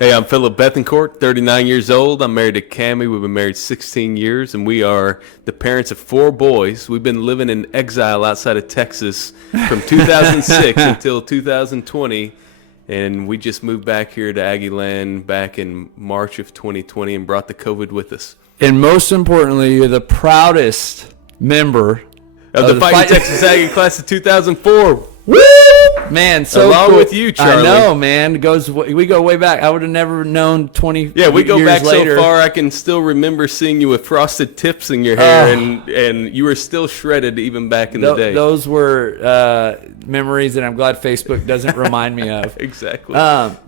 Hey, I'm Phillip Bethancourt, 39 years old. I'm married to Cammie. We've been married 16 years, and we are the parents of 4 boys. We've been living in exile outside of Texas from 2006 until 2020, and we just moved back here to Aggie Land back in March of 2020 and brought the COVID with us. And most importantly, you're the proudest member Of the Fighting Texas Aggie Class of 2004. Woo! Man, so Along cool. with you, Charlie. I know, man. We go way back. I would have never known 20 Yeah, we go years back later. so far. I can still remember seeing you with frosted tips in your hair, and you were still shredded even back in the day. Those were memories that I'm glad Facebook doesn't remind me of. Exactly.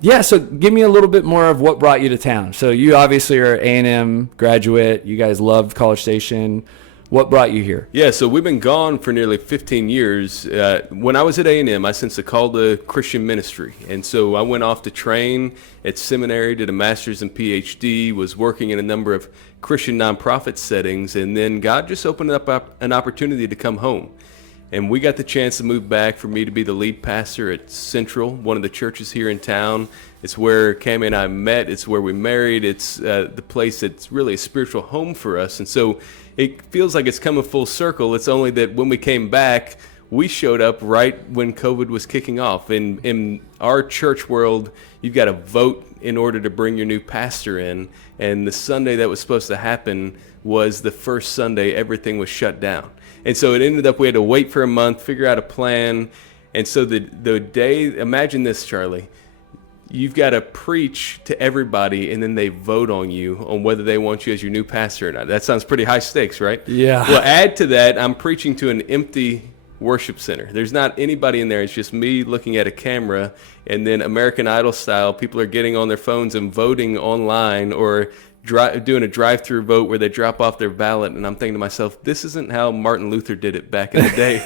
Yeah, so give me a little bit more of what brought you to town. So you obviously are an A&M graduate. You guys loved College Station. What brought you here? Yeah, so we've been gone for nearly 15 years. When I was at A&M, I sensed a call to Christian ministry. And so I went off to train at seminary, did a master's and PhD, was working in a number of Christian nonprofit settings, and then God just opened up an opportunity to come home. And we got the chance to move back for me to be the lead pastor at Central, one of the churches here in town. It's where Cammie and I met. It's where we married. It's the place that's really a spiritual home for us. And so it feels like it's coming full circle. It's only that when we came back, we showed up right when COVID was kicking off. In our church world, you've got to vote in order to bring your new pastor in. And the Sunday that was supposed to happen was the first Sunday everything was shut down. And so it ended up we had to wait for a month, figure out a plan. And so the day, imagine this, Charlie. You've got to preach to everybody, and then they vote on you on whether they want you as your new pastor or not. That sounds pretty high stakes, right? Yeah. Well, add to that, I'm preaching to an empty worship center. There's not anybody in there. It's just me looking at a camera, and then American Idol style, people are getting on their phones and voting online or doing a drive-through vote where they drop off their ballot. And I'm thinking to myself, this isn't how Martin Luther did it back in the day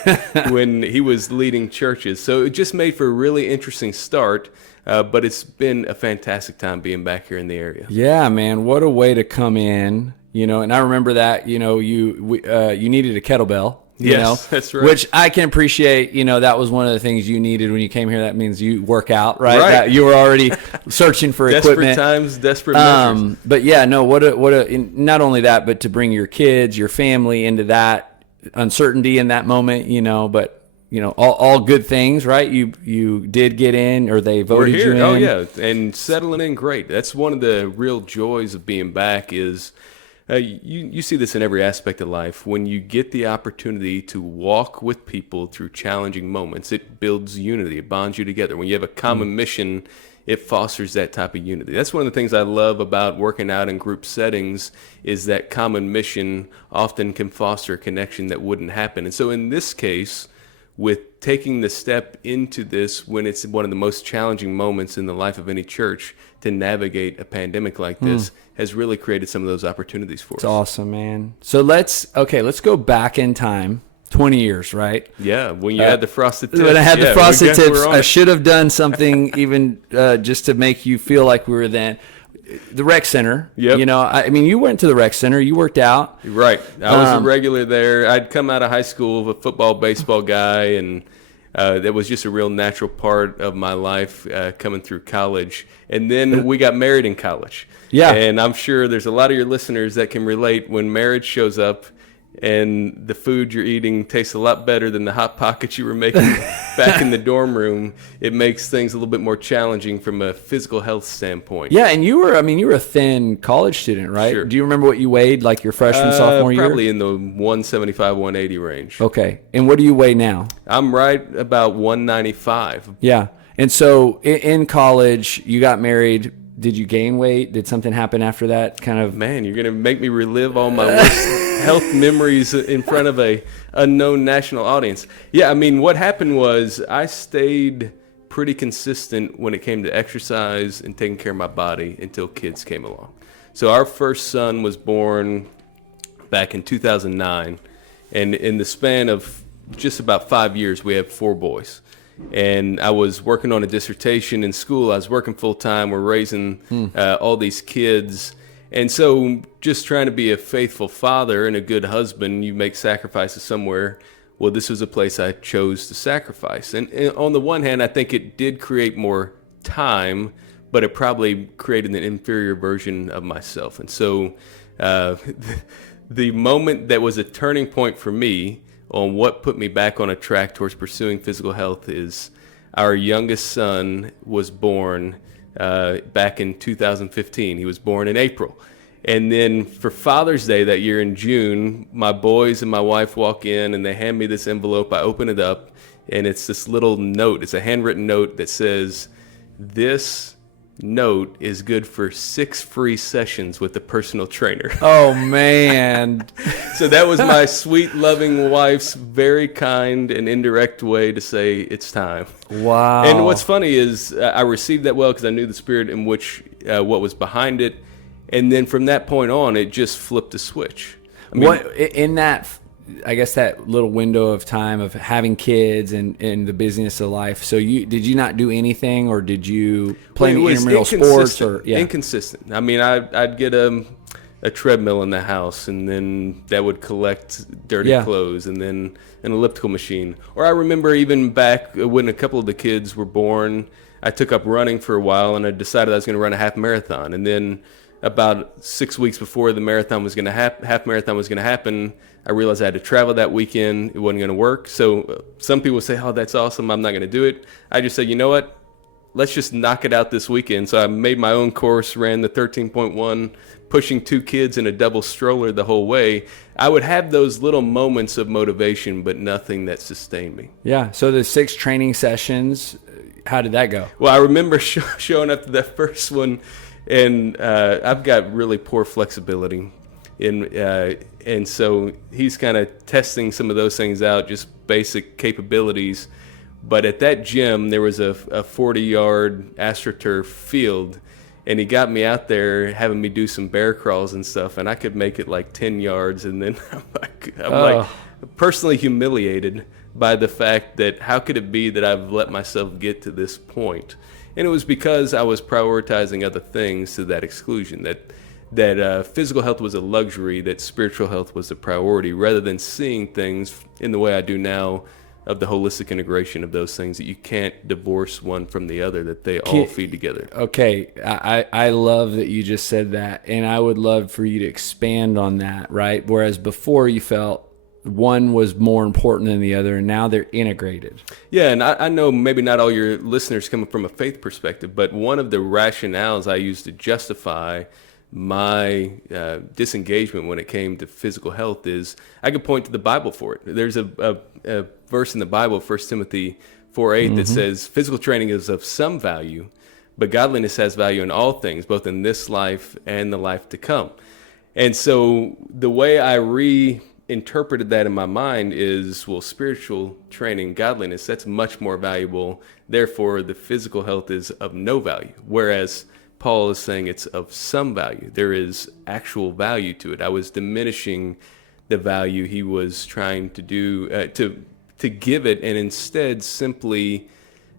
when he was leading churches. So it just made for a really interesting start. But it's been a fantastic time being back here in the area. Yeah, man, what a way to come in, and I remember that, you needed a kettlebell, Yes, that's right. which I can appreciate, that was one of the things you needed when you came here. That means you work out, right? Right. You were already searching for equipment. Desperate times, desperate measures. But yeah, no, not only that, but to bring your kids, your family into that uncertainty in that moment, but all good things, right? You did get in, or they voted you in. Oh yeah, and settling in great. That's one of the real joys of being back is you see this in every aspect of life. When you get the opportunity to walk with people through challenging moments, it builds unity. It bonds you together. When you have a common mission, it fosters that type of unity. That's one of the things I love about working out in group settings is that common mission often can foster a connection that wouldn't happen. And so in this case, with taking the step into this when it's one of the most challenging moments in the life of any church to navigate a pandemic like this has really created some of those opportunities for us. It's awesome, man. So let's go back in time, 20 years, right? Yeah, when you had the frosted tips. When I had the frosted tips, we're on I it. should have done something even just to make you feel like we were then. The rec center. Yep. You went to the rec center. You worked out. Right. I was a regular there. I'd come out of high school, a football, baseball guy, and that was just a real natural part of my life coming through college. And then we got married in college. Yeah. And I'm sure there's a lot of your listeners that can relate when marriage shows up and the food you're eating tastes a lot better than the Hot Pockets you were making back in the dorm room. It makes things a little bit more challenging from a physical health standpoint. Yeah, and you were a thin college student, right? Sure. Do you remember what you weighed like your freshman, sophomore year? Probably in the 175, 180 range. Okay. And what do you weigh now? I'm right about 195. Yeah. And so in college, you got married. Did you gain weight? Did something happen after that? Kind of. Man, you're going to make me relive all my worst health memories in front of a unknown national audience. Yeah, what happened was I stayed pretty consistent when it came to exercise and taking care of my body until kids came along. So our first son was born back in 2009, and in the span of just about 5 years, we have 4 boys. And I was working on a dissertation in school. I was working full time. We're raising all these kids. And so just trying to be a faithful father and a good husband, you make sacrifices somewhere. Well, this was a place I chose to sacrifice. And on the one hand, I think it did create more time but it probably created an inferior version of myself. And so the moment that was a turning point for me on what put me back on a track towards pursuing physical health is our youngest son was born back in 2015. He was born in April. And then for Father's Day that year in June, my boys and my wife walk in and they hand me this envelope. I open it up and it's this little note. It's a handwritten note that says, "This note is good for 6 free sessions with a personal trainer." Oh, man. So that was my sweet, loving wife's very kind and indirect way to say it's time. Wow. And what's funny is I received that well because I knew the spirit in which what was behind it. And then from that point on, it just flipped a switch. I mean, what in that, I guess that little window of time of having kids and the busyness of life. So did you not do anything, or did you play any intramural sports? Or inconsistent. I mean, I'd get a treadmill in the house, and then that would collect dirty clothes, and then an elliptical machine. Or I remember even back when a couple of the kids were born, I took up running for a while, and I decided I was going to run a half marathon, and then about 6 weeks before the marathon was going to half marathon was going to happen, I realized I had to travel that weekend. It wasn't going to work. So some people say, "Oh, that's awesome. I'm not going to do it." I just said, you know what? Let's just knock it out this weekend. So I made my own course, ran the 13.1, pushing 2 kids in a double stroller the whole way. I would have those little moments of motivation, but nothing that sustained me. Yeah. So the 6 training sessions, how did that go? Well, I remember showing up to that first one, and I've got really poor flexibility, and so he's kind of testing some of those things out, just basic capabilities. But at that gym, there was a 40-yard AstroTurf field, and he got me out there having me do some bear crawls and stuff, and I could make it like 10 yards, and then I'm like personally humiliated by the fact that how could it be that I've let myself get to this point? And it was because I was prioritizing other things to that exclusion, that physical health was a luxury, that spiritual health was a priority, rather than seeing things in the way I do now of the holistic integration of those things, that you can't divorce one from the other, that they all feed together. Okay, I love that you just said that, and I would love for you to expand on that, right? Whereas before you felt one was more important than the other, and now they're integrated. Yeah, and I know maybe not all your listeners come from a faith perspective, but one of the rationales I used to justify my disengagement when it came to physical health is I could point to the Bible for it. There's a verse in the Bible, 1 Timothy 4:8, that says, "Physical training is of some value, but godliness has value in all things, both in this life and the life to come." And so the way I reinterpreted that in my mind is, well, spiritual training, godliness, that's much more valuable. Therefore, the physical health is of no value. Whereas Paul is saying it's of some value. There is actual value to it. I was diminishing the value he was trying to do to give it, and instead simply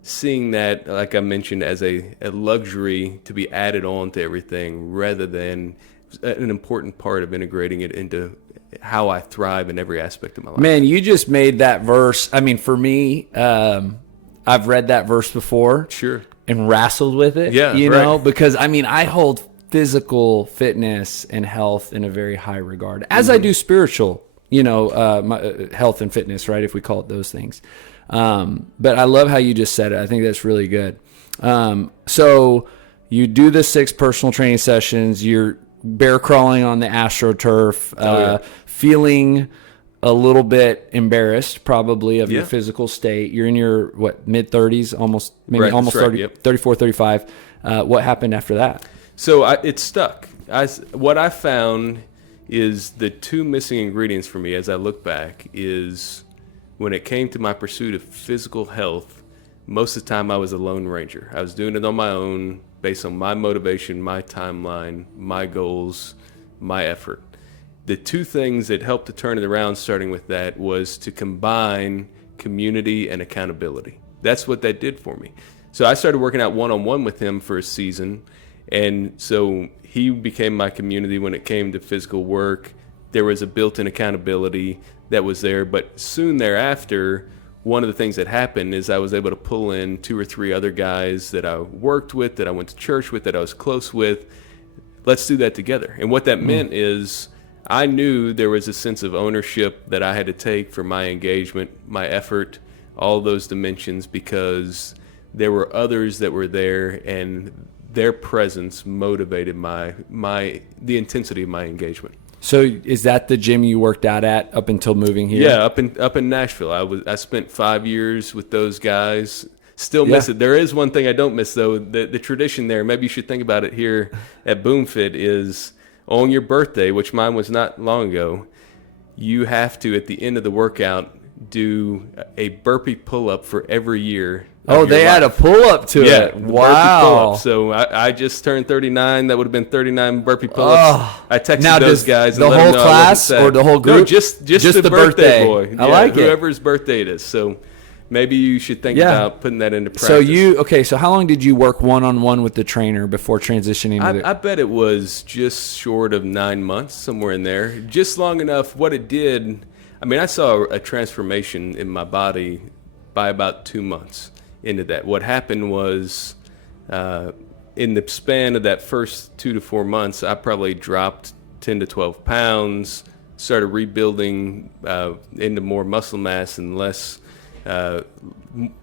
seeing that, like I mentioned, as a luxury to be added on to everything, rather than an important part of integrating it into how I thrive in every aspect of my life. Man, you just made that verse. I mean, for me, I've read that verse before. Sure. And wrestled with it. Yeah, you right. know, because I mean, I hold physical fitness and health in a very high regard, as I do spiritual, my, health and fitness, right? If we call it those things. But I love how you just said it. I think that's really good. So you do the 6 personal training sessions. You're bear crawling on the AstroTurf, feeling a little bit embarrassed probably of your physical state. You're in your mid-30s, almost 30, yep. 34, 35. What happened after that? So it stuck. What I found is the 2 missing ingredients for me as I look back is when it came to my pursuit of physical health, most of the time I was a lone ranger. I was doing it on my own based on my motivation, my timeline, my goals, my effort. The 2 things that helped to turn it around, starting with that, was to combine community and accountability. That's what that did for me. So I started working out one-on-one with him for a season, and so he became my community when it came to physical work. There was a built-in accountability that was there, but soon thereafter, one of the things that happened is I was able to pull in 2 or 3 other guys that I worked with, that I went to church with, that I was close with. Let's do that together. And what that meant is I knew there was a sense of ownership that I had to take for my engagement, my effort, all those dimensions, because there were others that were there, and their presence motivated the intensity of my engagement. So is that the gym you worked out at up until moving here? Yeah, up in Nashville. I spent 5 years with those guys. Still miss it. There is one thing I don't miss, though. The tradition there, maybe you should think about it here at BoomFit, is on your birthday, which mine was not long ago, you have to, at the end of the workout, do a burpee pull-up for every year. Oh, they had a pull-up to it. Wow. So I just turned 39. That would have been 39 burpee pull-ups. I texted those guys. The and let whole them know class or the whole group? No, just the birthday boy. I like it. Whoever's birthday it is. So maybe you should think about putting that into practice. So how long did you work one-on-one with the trainer before transitioning to I bet it was just short of 9 months, somewhere in there. Just long enough. What it did, I mean, I saw a transformation in my body by about 2 months into that. What happened was, in the span of that first 2 to 4 months, I probably dropped 10 to 12 pounds, started rebuilding into more muscle mass and less,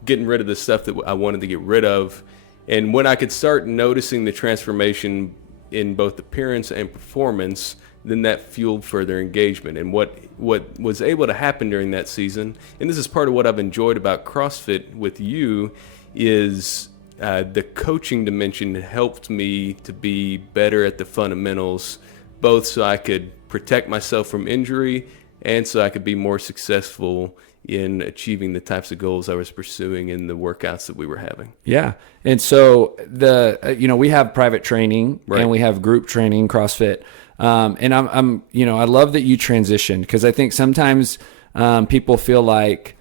getting rid of the stuff that I wanted to get rid of. And when I could start noticing the transformation in both appearance and performance, then that fueled further engagement. And what was able to happen during that season, and this is part of what I've enjoyed about CrossFit with you, is the coaching dimension helped me to be better at the fundamentals, both so I could protect myself from injury and so I could be more successful in achieving the types of goals I was pursuing in the workouts that we were having. Yeah. And so we have private training, right, and we have group training, CrossFit. And I love that you transitioned, because I think sometimes people feel like,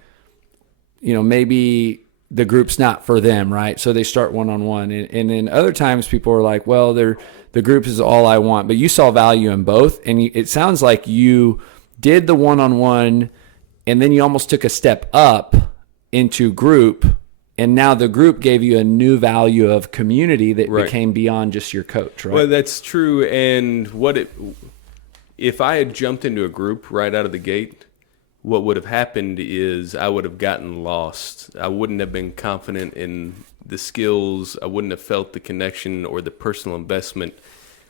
maybe the group's not for them, right? So they start one-on-one. And then other times people are like, well, the group is all I want. But you saw value in both. And it sounds like you did the one-on-one, and then you almost took a step up into group. And now the group gave you a new value of community that became beyond just your coach, right? Well, that's true. And if I had jumped into a group right out of the gate, what would have happened is I would have gotten lost. I wouldn't have been confident in the skills. I wouldn't have felt the connection or the personal investment.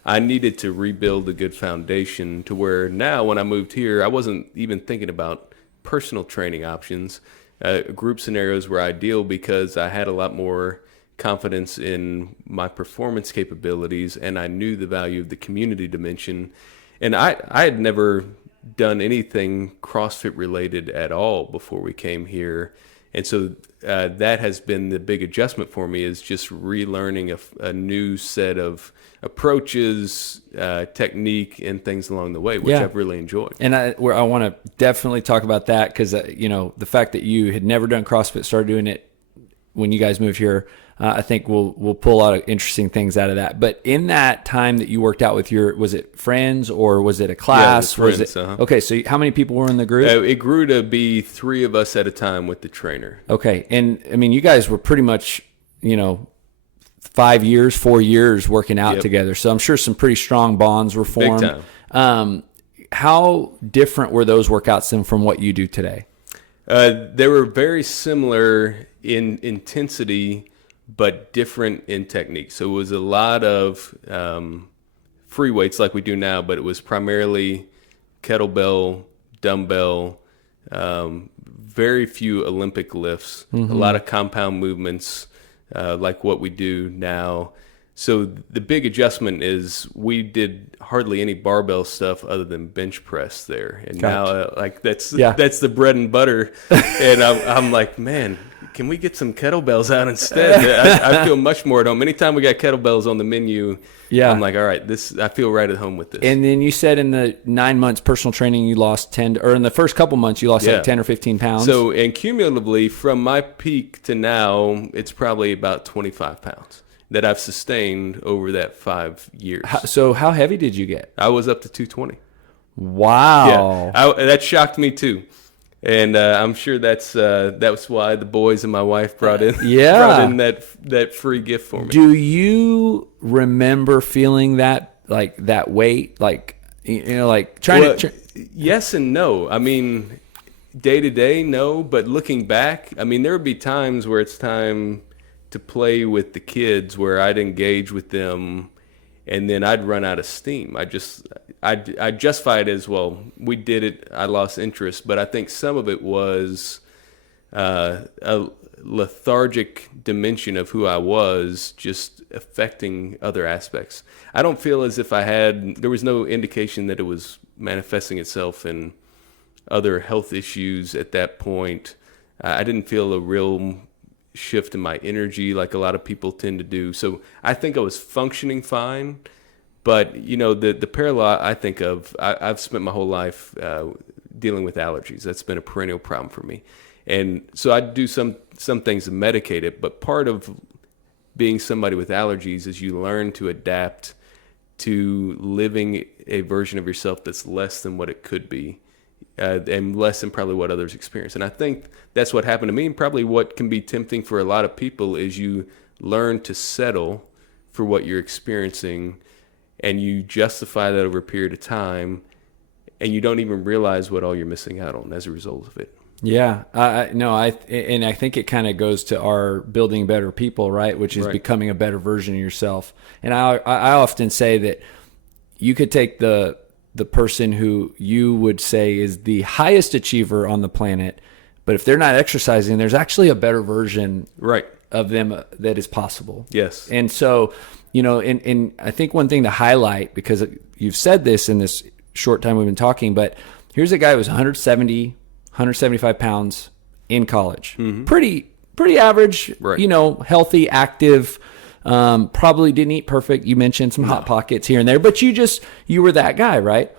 I needed to rebuild a good foundation to where now when I moved here, I wasn't even thinking about personal training options. Group scenarios were ideal because I had a lot more confidence in my performance capabilities, and I knew the value of the community dimension. And I had never done anything CrossFit related at all before we came here. And so that has been the big adjustment for me, is just relearning a new set of approaches, technique, and things along the way, which I've really enjoyed. And I want to definitely talk about that, because the fact that you had never done CrossFit, started doing it when you guys moved here, I think we'll pull a lot of interesting things out of that. But in that time that you worked out with was it friends or was it a class? Yeah, it was friends. Okay, so how many people were in the group? It grew to be 3 of us at a time with the trainer. Okay, and I mean, you guys were pretty much, 4 years working out together. So I'm sure some pretty strong bonds were formed. Big time. How different were those workouts than from what you do today? They were very similar in intensity, but different in technique. So it was a lot of free weights like we do now, but it was primarily kettlebell, dumbbell, very few Olympic lifts, a lot of compound movements like what we do now. So the big adjustment is we did hardly any barbell stuff other than bench press there. And now that's the bread and butter. And I'm like, man, can we get some kettlebells out instead? I feel much more at home. Anytime we got kettlebells on the menu, I'm like, all right, I feel right at home with this. And then you said in the 9 months personal training, you lost 10, or in the first couple months, you lost like 10 or 15 pounds. So, and cumulatively from my peak to now, it's probably about 25 pounds that I've sustained over that 5 years. So how heavy did you get? I was up to 220. Wow. Yeah, that shocked me too. And I'm sure that was why the boys and my wife brought in that free gift for me. Do you remember feeling that weight, like trying to? Yes and no. I mean, day to day, no. But looking back, I mean, there would be times where it's time to play with the kids where I'd engage with them, and then I'd run out of steam. I justify it as, well, we did it, I lost interest, but I think some of it was a lethargic dimension of who I was just affecting other aspects. I don't feel as if there was no indication that it was manifesting itself in other health issues at that point. I didn't feel a real shift in my energy like a lot of people tend to do. So I think I was functioning fine. But, the parallel I think of, I've spent my whole life dealing with allergies. That's been a perennial problem for me. And so I do some things to medicate it, but part of being somebody with allergies is you learn to adapt to living a version of yourself that's less than what it could be, and less than probably what others experience. And I think that's what happened to me, and probably what can be tempting for a lot of people is you learn to settle for what you're experiencing, and you justify that over a period of time, and you don't even realize what all you're missing out on as a result of it. Yeah, I think it kind of goes to our building better people, right? Which is becoming a better version of yourself. And I often say that you could take the person who you would say is the highest achiever on the planet, but if they're not exercising, there's actually a better version of them that is possible. Yes. And so, and I think one thing to highlight, because you've said this in this short time we've been talking, but here's a guy who was 175 pounds in college. Mm-hmm. Pretty average, healthy, active, probably didn't eat perfect. You mentioned some Hot Pockets here and there, but you were that guy, right?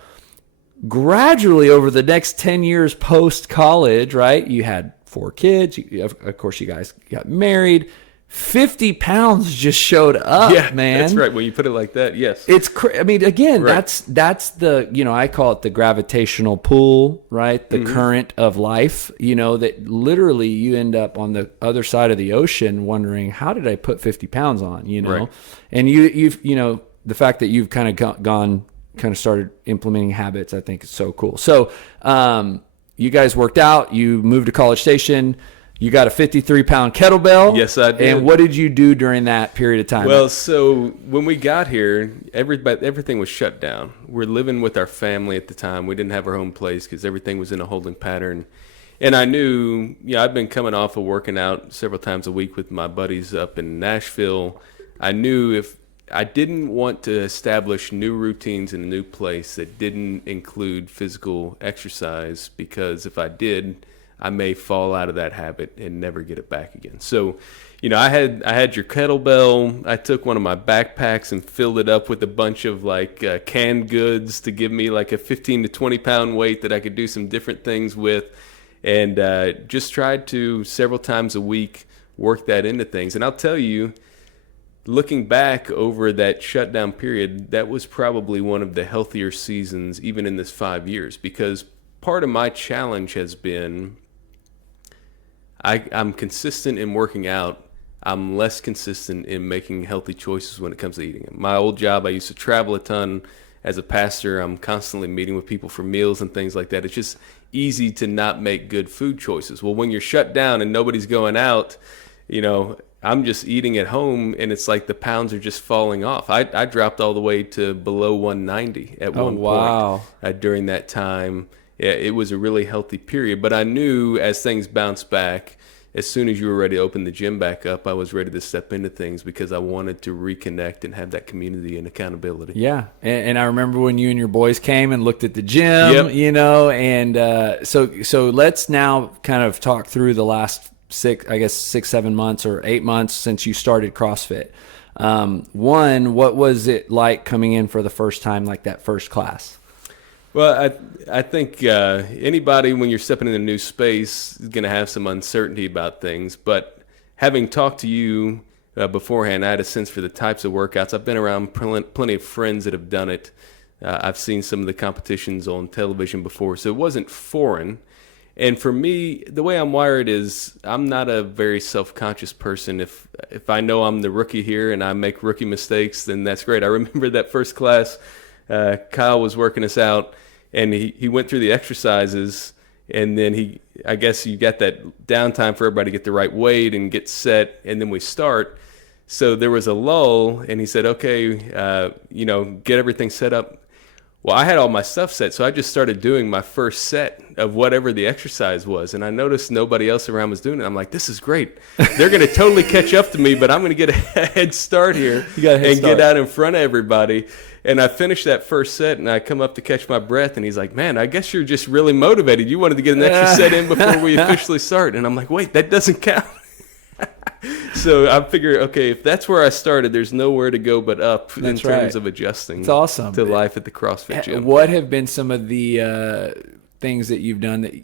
Gradually over the next 10 years post-college, right? You had 4 kids. Of course, you guys got married. 50 pounds just showed up, man. That's right. When you put it like that, yes. It's again, that's the, I call it the gravitational pull, right? The current of life, that literally you end up on the other side of the ocean wondering, how did I put 50 pounds on, Right. And you've the fact that you've kind of started implementing habits, I think is so cool. So, you guys worked out, you moved to College Station. You got a 53-pound kettlebell. Yes, I did. And what did you do during that period of time? Well, so when we got here, everything was shut down. We're living with our family at the time. We didn't have our own place because everything was in a holding pattern. And I knew, I'd been coming off of working out several times a week with my buddies up in Nashville. I knew if I didn't want to establish new routines in a new place that didn't include physical exercise, because if I did, I may fall out of that habit and never get it back again. So, I had your kettlebell. I took one of my backpacks and filled it up with a bunch of canned goods to give me like a 15 to 20 pound weight that I could do some different things with, and just tried to several times a week work that into things. And I'll tell you, looking back over that shutdown period, that was probably one of the healthier seasons even in this 5 years, because part of my challenge has been I'm consistent in working out. I'm less consistent in making healthy choices when it comes to eating. My old job, I used to travel a ton as a pastor. I'm constantly meeting with people for meals and things like that. It's just easy to not make good food choices. Well, when you're shut down and nobody's going out, I'm just eating at home, and it's like the pounds are just falling off. I dropped all the way to below 190 at one point during that time. Yeah, it was a really healthy period, but I knew as things bounced back, as soon as you were ready to open the gym back up, I was ready to step into things because I wanted to reconnect and have that community and accountability. Yeah, and I remember when you and your boys came and looked at the gym, and so let's now kind of talk through the last 6, 7 months or 8 months since you started CrossFit. One, what was it like coming in for the first time, like that first class? Well, I think anybody, when you're stepping in a new space, is going to have some uncertainty about things. But having talked to you beforehand, I had a sense for the types of workouts. I've been around plenty of friends that have done it. I've seen some of the competitions on television before, so it wasn't foreign. And for me, the way I'm wired is I'm not a very self-conscious person. If I know I'm the rookie here and I make rookie mistakes, then that's great. I remember that first class, Kyle was working us out, and he went through the exercises, and then I guess you got that downtime for everybody to get the right weight and get set, and then we start. So there was a lull, and he said, okay, get everything set up. Well, I had all my stuff set, so I just started doing my first set of whatever the exercise was, and I noticed nobody else around was doing it. I'm like, this is great. They're going to totally catch up to me, but I'm going to get a head start here get out in front of everybody. And I finished that first set, and I come up to catch my breath, and he's like, man, I guess you're just really motivated. You wanted to get an extra set in before we officially start. And I'm like, wait, that doesn't count. So I figure, okay, if that's where I started, there's nowhere to go but up in terms of adjusting it's awesome. to life at the CrossFit gym. What have been some of the things that you've done that,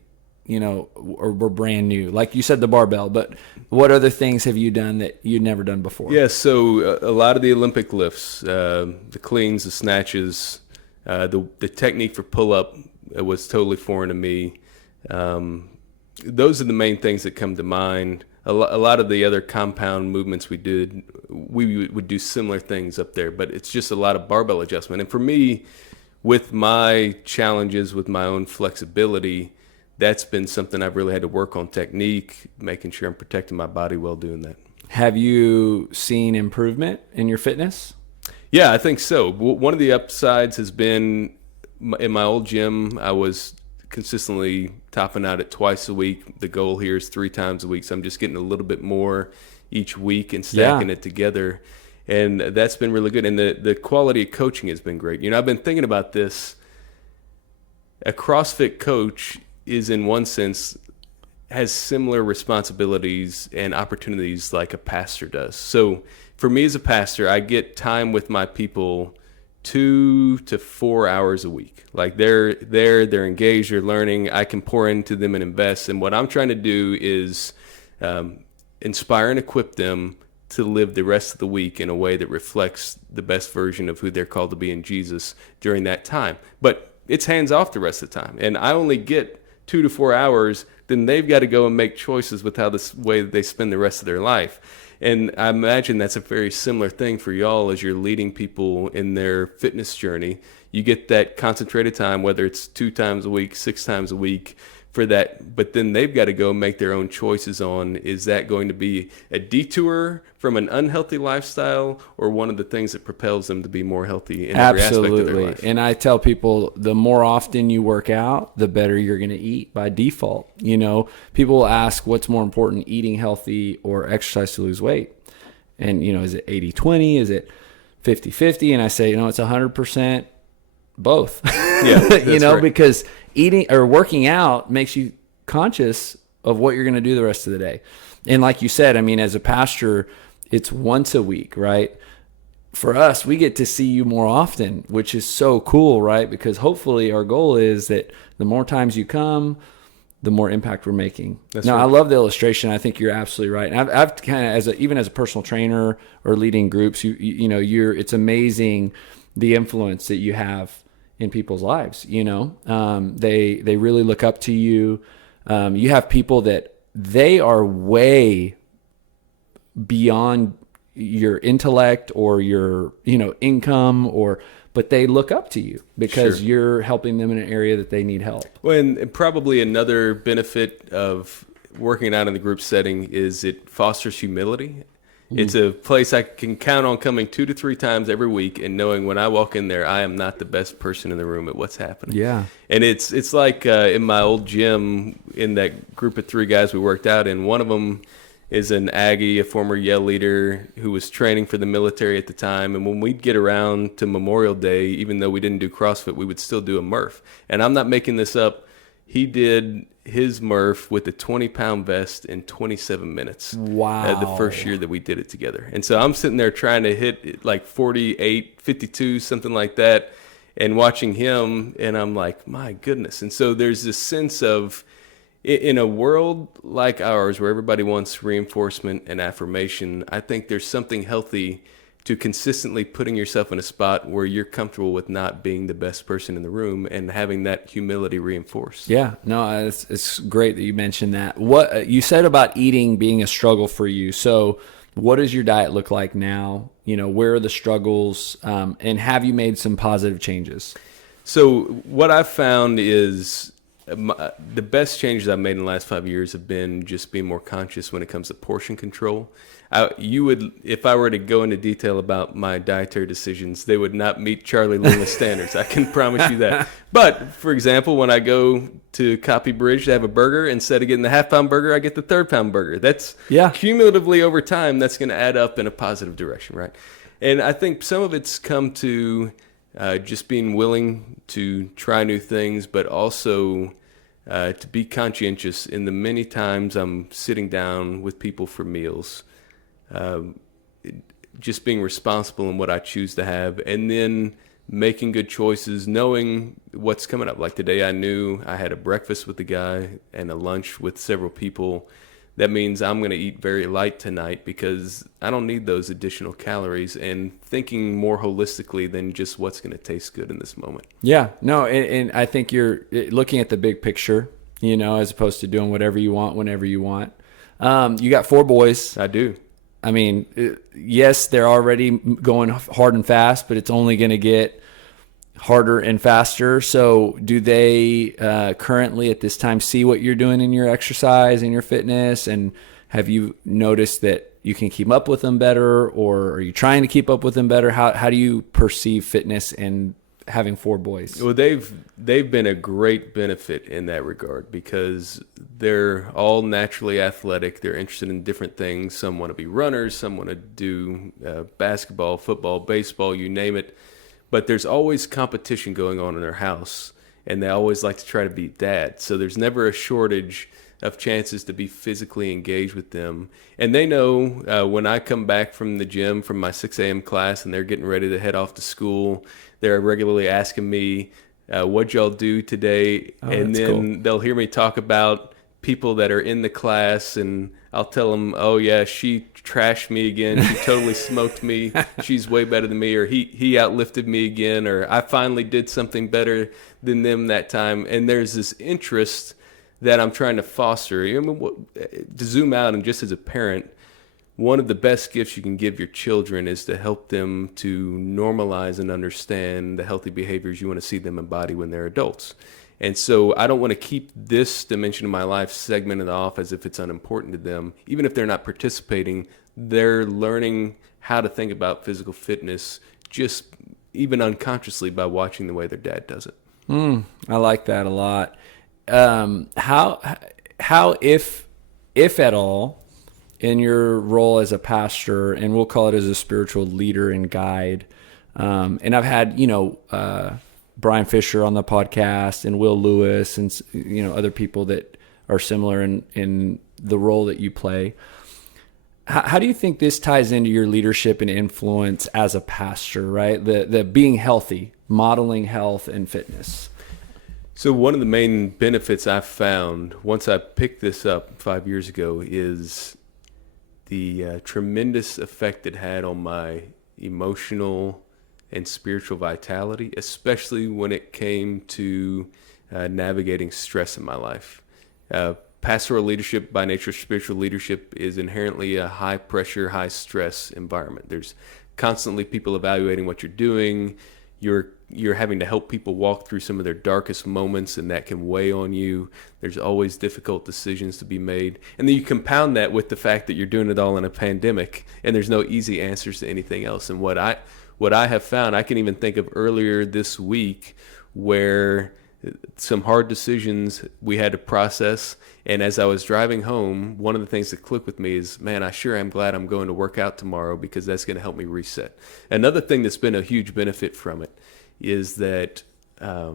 were brand new? Like you said, the barbell, but what other things have you done that you'd never done before? Yeah, so a lot of the Olympic lifts, the cleans, the snatches, the technique for pull-up was totally foreign to me. Those are the main things that come to mind. A lot of the other compound movements we would do similar things up there, but it's just a lot of barbell adjustment. And for me, with my challenges with my own flexibility, that's been something I've really had to work on technique, making sure I'm protecting my body while doing that. Have you seen improvement in your fitness? Yeah, I think so. One of the upsides has been in my old gym, I was consistently topping out at twice a week. The goal here is 3 times a week, so I'm just getting a little bit more each week and stacking it together, and that's been really good. And the quality of coaching has been great. I've been thinking about this. A CrossFit coach is, in one sense, has similar responsibilities and opportunities like a pastor does. So for me as a pastor, I get time with my people 2 to 4 hours a week. Like they're engaged, they're learning. I can pour into them and invest. And what I'm trying to do is inspire and equip them to live the rest of the week in a way that reflects the best version of who they're called to be in Jesus during that time. But it's hands off the rest of the time. And I only get 2 to 4 hours, then they've got to go and make choices with how this way they spend the rest of their life. And I imagine that's a very similar thing for y'all as you're leading people in their fitness journey. You get that concentrated time, whether it's 2 times a week, 6 times a week for that, but then they've got to go make their own choices on, is that going to be a detour from an unhealthy lifestyle or one of the things that propels them to be more healthy in every aspect of their life? And I tell people, the more often you work out, the better you're going to eat by default. People ask what's more important, eating healthy or exercise to lose weight? And, is it 80-20? Is it 50-50? And I say, it's 100% both. Yeah, right. Because eating or working out makes you conscious of what you're going to do the rest of the day. And like you said, as a pastor, it's once a week, right? For us, we get to see you more often, which is so cool, right? Because hopefully our goal is that the more times you come, the more impact we're making. Right. I love the illustration. I think you're absolutely right. And I've kind of, even as a personal trainer or leading groups, it's amazing the influence that you have in people's lives. They really look up to you. You have people that they are way beyond your intellect or your, income but they look up to you because you're helping them in an area that they need help. Well, and probably another benefit of working out in the group setting is it fosters humility. It's a place I can count on coming 2 to 3 times every week and knowing when I walk in there, I am not the best person in the room at what's happening. Yeah. And it's like in my old gym, in that group of 3 guys we worked out in, one of them is an Aggie, a former Yale leader who was training for the military at the time. And when we'd get around to Memorial Day, even though we didn't do CrossFit, we would still do a Murph. And I'm not making this up. He did his Murph with a 20-pound vest in 27 minutes. Wow. The first year that we did it together. And so I'm sitting there trying to hit like 48, 52, something like that, and watching him, and I'm like, my goodness. And so there's this sense of, in a world like ours where everybody wants reinforcement and affirmation, I think there's something healthy to consistently putting yourself in a spot where you're comfortable with not being the best person in the room and having that humility reinforced. Yeah, no, it's great that you mentioned that. What you said about eating being a struggle for you. So what does your diet look like now? Where are the struggles? And have you made some positive changes? So what I've found is the best changes I've made in the last 5 years have been just being more conscious when it comes to portion control. If I were to go into detail about my dietary decisions, they would not meet Charlie Loomis standards. I can promise you that. But for example, when I go to Copy Bridge to have a burger, instead of getting the half-pound burger, I get the third-pound burger. That's cumulatively over time, that's going to add up in a positive direction, right? And I think some of it's come to just being willing to try new things, but also to be conscientious in the many times I'm sitting down with people for meals. Just being responsible in what I choose to have, and then making good choices, knowing what's coming up. Like today, I knew I had a breakfast with the guy and a lunch with several people. That means I'm going to eat very light tonight because I don't need those additional calories, and thinking more holistically than just what's going to taste good in this moment. Yeah, no, and I think you're looking at the big picture, as opposed to doing whatever you want, whenever you want. You got 4 boys. I do. I mean, yes, they're already going hard and fast, but it's only going to get harder and faster. So do they currently at this time see what you're doing in your exercise and your fitness? And have you noticed that you can keep up with them better, or are you trying to keep up with them better? How do you perceive fitness and having 4 boys? Well, they've been a great benefit in that regard because they're all naturally athletic. They're interested in different things. Some want to be runners. Some want to do basketball, football, baseball, you name it. But there's always competition going on in their house, and they always like to try to beat dad. So there's never a shortage of chances to be physically engaged with them. And they know when I come back from the gym from my 6 a.m. class and they're getting ready to head off to school, they're regularly asking me, what'd y'all do today? And then they'll hear me talk about people that are in the class, and I'll tell them, oh yeah, she trashed me again. She totally smoked me. She's way better than me, or he outlifted me again, or I finally did something better than them that time. And there's this interest that I'm trying to foster. To zoom out, and just as a parent, one of the best gifts you can give your children is to help them to normalize and understand the healthy behaviors you want to see them embody when they're adults. And so I don't want to keep this dimension of my life segmented off as if it's unimportant to them. Even if they're not participating, they're learning how to think about physical fitness just even unconsciously by watching the way their dad does it. I like that a lot. How if at all, in your role as a pastor, and we'll call it as a spiritual leader and guide, and I've had Brian Fisher on the podcast, and Will Lewis, and other people that are similar in the role that you play. How do you think this ties into your leadership and influence as a pastor, right? The being healthy, modeling health and fitness. So one of the main benefits I've found once I picked this up 5 years ago is the tremendous effect it had on my emotional and spiritual vitality, especially when it came to navigating stress in my life. Pastoral leadership, by nature, spiritual leadership is inherently a high pressure, high stress environment. There's constantly people evaluating what you're doing. You're having to help people walk through some of their darkest moments, and that can weigh on you. There's always difficult decisions to be made. And then you compound that with the fact that you're doing it all in a pandemic, and there's no easy answers to anything else. And what I have found, I can even think of earlier this week where some hard decisions we had to process. And as I was driving home, one of the things that clicked with me is, man, I sure am glad I'm going to work out tomorrow because that's going to help me reset. Another thing that's been a huge benefit from it is that I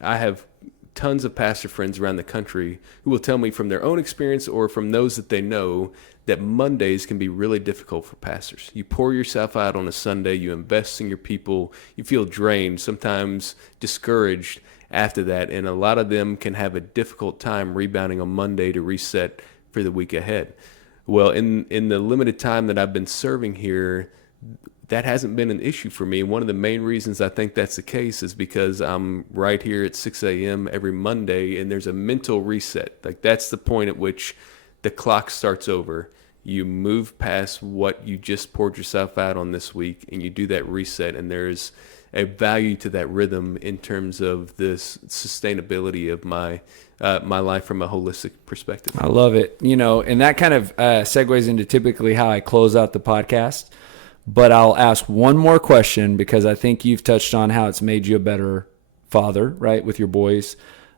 have tons of pastor friends around the country who will tell me from their own experience or from those that they know that Mondays can be really difficult for pastors. You pour yourself out on a Sunday, you invest in your people, you feel drained, sometimes discouraged after that, and a lot of them can have a difficult time rebounding on Monday to reset for the week ahead. Well, in the limited time that I've been serving here, that hasn't been an issue for me. And one of the main reasons I think that's the case is because I'm right here at 6 a.m. every Monday, and there's a mental reset. Like, that's the point at which the clock starts over. You move past what you just poured yourself out on this week, and you do that reset, and there's a value to that rhythm in terms of this sustainability of my life from a holistic perspective. I love it. And that kind of segues into typically how I close out the podcast. But I'll ask one more question, because I think you've touched on how it's made you a better father, right, with your boys,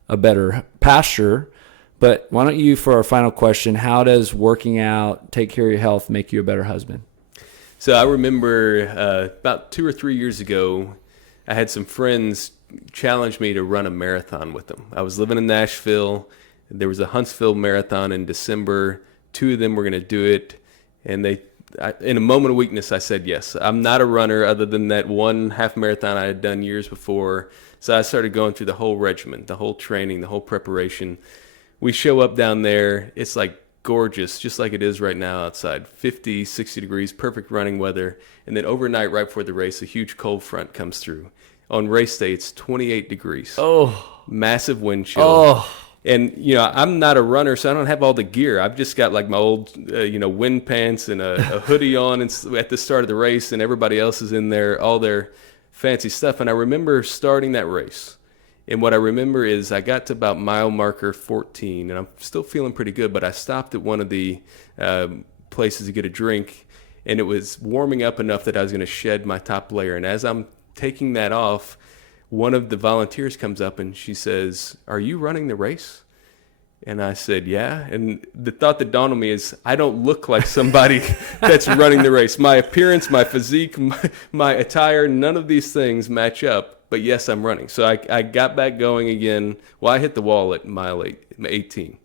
a better pastor. But why don't you, for our final question, how does working out, take care of your health, make you a better husband? So I remember about 2 or 3 years ago, I had some friends challenge me to run a marathon with them. I was living in Nashville. There was a Huntsville marathon in December. 2 of them were going to do it, and in a moment of weakness, I said yes. I'm not a runner other than that one half marathon I had done years before. So I started going through the whole regimen, the whole training, the whole preparation. We show up down there. It's like gorgeous, just like it is right now outside. 50, 60 degrees, perfect running weather. And then overnight, right before the race, a huge cold front comes through. On race day, it's 28 degrees. Oh. Massive wind chill. Oh. And, I'm not a runner, so I don't have all the gear. I've just got like my old, wind pants and a hoodie on at the start of the race, and everybody else is in there, all their fancy stuff. And I remember starting that race. And what I remember is I got to about mile marker 14, and I'm still feeling pretty good, but I stopped at one of the places to get a drink, and it was warming up enough that I was going to shed my top layer. And as I'm taking that off, one of the volunteers comes up and she says, "Are you running the race?" And I said, "Yeah." And the thought that dawned on me is I don't look like somebody that's running the race. My appearance, my physique, my attire, none of these things match up. But yes, I'm running. So I got back going again. Well, I hit the wall at mile 18.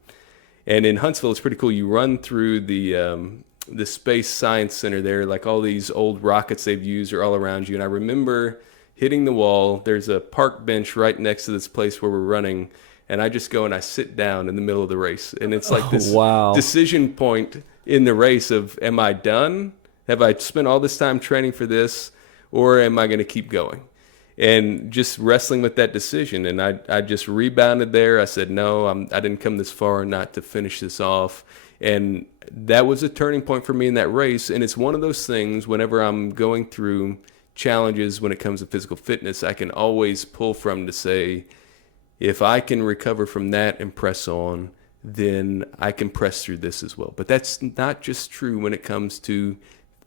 And in Huntsville, it's pretty cool. You run through the Space Science Center there, like all these old rockets they've used are all around you. And I remember hitting the wall. There's a park bench right next to this place where we're running, and I just go and I sit down in the middle of the race. And it's like this decision point in the race of, am I done? Have I spent all this time training for this, or am I going to keep going? And just wrestling with that decision. And I just rebounded there. I said, no, I didn't come this far not to finish this off. And that was a turning point for me in that race. And it's one of those things, whenever I'm going through challenges when it comes to physical fitness, I can always pull from to say, if I can recover from that and press on, then I can press through this as well. But that's not just true when it comes to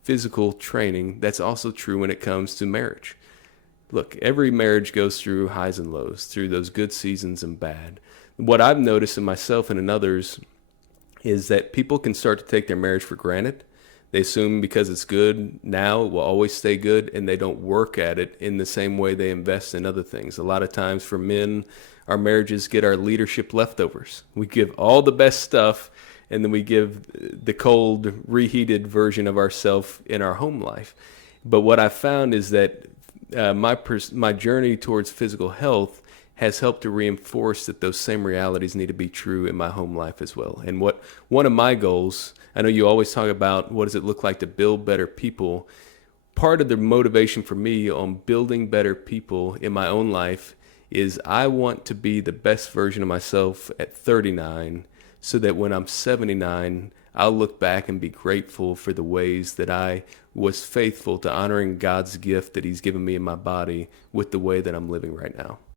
physical training. That's also true when it comes to marriage. Look, every marriage goes through highs and lows, through those good seasons and bad. What I've noticed in myself and in others is that people can start to take their marriage for granted. They assume because it's good now, it will always stay good, and they don't work at it in the same way they invest in other things. A lot of times for men, our marriages get our leadership leftovers. We give all the best stuff, and then we give the cold, reheated version of ourselves in our home life. But what I found is that my journey towards physical health has helped to reinforce that those same realities need to be true in my home life as well. And one of my goals, I know you always talk about what does it look like to build better people. Part of the motivation for me on building better people in my own life is I want to be the best version of myself at 39, so that when I'm 79, I'll look back and be grateful for the ways that I was faithful to honoring God's gift that He's given me in my body with the way that I'm living right now.